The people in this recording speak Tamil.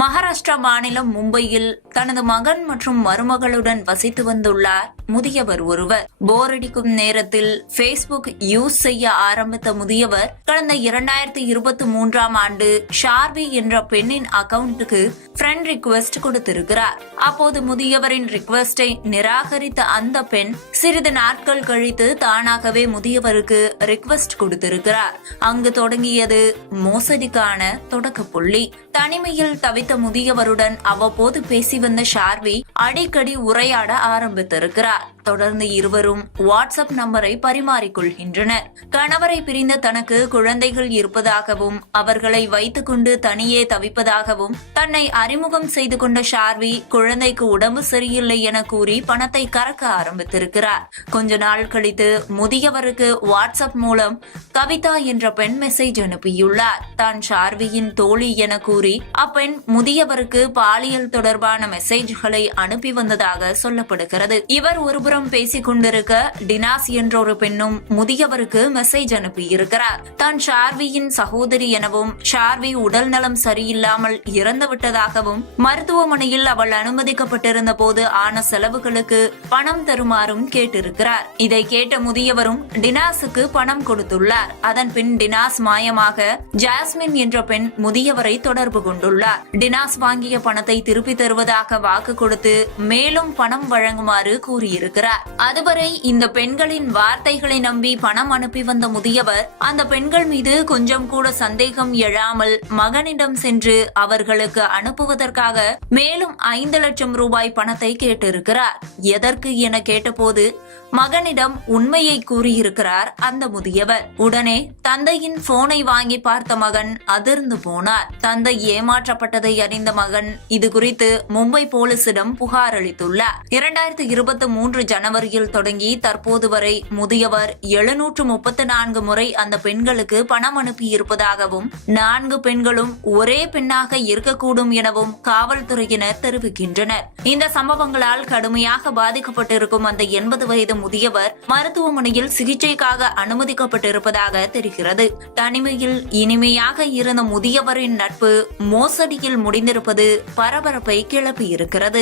மகாராஷ்டிரா மாநிலம் மும்பையில் தனது மகன் மற்றும் மருமகளுடன் வசித்து வந்துள்ளார் முதியவர் ஒருவர். போர் அடிக்கும் நேரத்தில் பேஸ்புக் யூஸ் செய்ய ஆரம்பித்த முதியவர் கடந்த 2023ஆம் ஆண்டு ஷார்வி என்ற பெண்ணின் அக்கவுண்டுக்கு ஃப்ரெண்ட் ரிக்வெஸ்ட் கொடுத்திருக்கிறார். அப்போது முதியவரின் ரிக்வெஸ்டை நிராகரித்த அந்த பெண் சிறிது நாட்கள் கழித்து தானாகவே முதியவருக்கு ரிக்வெஸ்ட் கொடுத்திருக்கிறார். அங்கு தொடங்கியது மோசடிக்கான தொடக்க புள்ளி. தனிமையில் தவித்த முதியவருடன் அவ்வப்போது பேசி வந்த ஷார்வி அடிக்கடி உரையாட ஆரம்பித்திருக்கிறார். தொடர்ந்து இருவரும் வாட்ஸ்அப் நம்பரை பரிமாறிக்கொள்கின்றனர். கணவரை பிரிந்த தனக்கு குழந்தைகள் இருப்பதாகவும் அவர்களை வைத்துக் கொண்டு தனியே தவிப்பதாகவும் தன்னை அறிமுகம் செய்து கொண்ட ஷார்வி குழந்தைக்கு உடம்பு சரியில்லை என கூறி பணத்தை கறக்க ஆரம்பித்திருக்கிறார். கொஞ்ச நாள் கழித்து முதியவருக்கு வாட்ஸ்அப் மூலம் கவிதா என்ற பெண் மெசேஜ் அனுப்பியுள்ளார். தான் ஷார்வியின் தோழி என கூறி அப்பெண் முதியவருக்கு பாலியல் தொடர்பான மெசேஜ்களை அனுப்பி வந்ததாக சொல்லப்படுகிறது. இவர் ஒருபுறம் பேசிக் கொண்டிருக்க டினாஸ் என்ற ஒரு பெண்ணும் முதியவருக்கு மெசேஜ் அனுப்பியிருக்கிறார். தான் ஷார்வியின் சகோதரி எனவும் ஷார்வி உடல் நலம் சரியில்லாமல் இறந்து விட்டதாகவும் மருத்துவமனையில் அவள் அனுமதிக்கப்பட்டிருந்த போது ஆன செலவுகளுக்கு பணம் தருமாறும் கேட்டிருக்கிறார். இதை கேட்ட முதியவரும் டினாஸுக்கு பணம் கொடுத்துள்ளார். அதன் பின் டினாஸ் மாயமாக ஜாஸ்மின் என்ற பெண் முதியவரை தொடர்பு கொண்டுள்ளார். டினாஸ் வாங்கிய பணத்தை திருப்பி தருவதாக வாக்கு கொடுத்து மேலும் பணம் வழங்குமாறு கூறியிருக்கிறார். அதுவரை இந்த பெண்களின் வார்த்தைகளை நம்பி பணம் அனுப்பி வந்த முதியவர் அந்த பெண்கள் மீது கொஞ்சம் கூட சந்தேகம் எழாமல் மகனிடம் சென்று அவர்களுக்கு அனுப்புவதற்காக மேலும் 5 லட்சம் ரூபாய் பணத்தை கேட்டிருக்கிறார். எதற்கு என கேட்டபோது மகனிடம் உண்மையை கூறியிருக்கிறார் அந்த முதியவர். உடனே தந்தையின் போனை வாங்கி பார்த்த மகன் அதிர்ந்து போனார். தந்தை ஏமாற்றப்பட்டதை அறிந்த மகன் இது குறித்து மும்பை போலீசிடம் புகார் அளித்துள்ளார். 2023 ஜனவரியில் தொடங்கி தற்போது வரை முதியவர் 734 முறை அந்த பெண்களுக்கு பணம் அனுப்பியிருப்பதாகவும் 4 பெண்களும் ஒரே பெண்ணாக இருக்கக்கூடும் எனவும் காவல்துறையினர் தெரிவிக்கின்றனர். இந்த சம்பவங்களால் கடுமையாக பாதிக்கப்பட்டிருக்கும் அந்த 80 வயது முதியவர் மருத்துவமனையில் சிகிச்சைக்காக அனுமதிக்கப்பட்டிருப்பதாக தெரிகிறது. தனிமையில் இனிமையாக இருந்த முதியவரின் நட்பு மோசடியில் முடிந்திருப்பது பரபரப்பை கிளப்பியிருக்கிறது.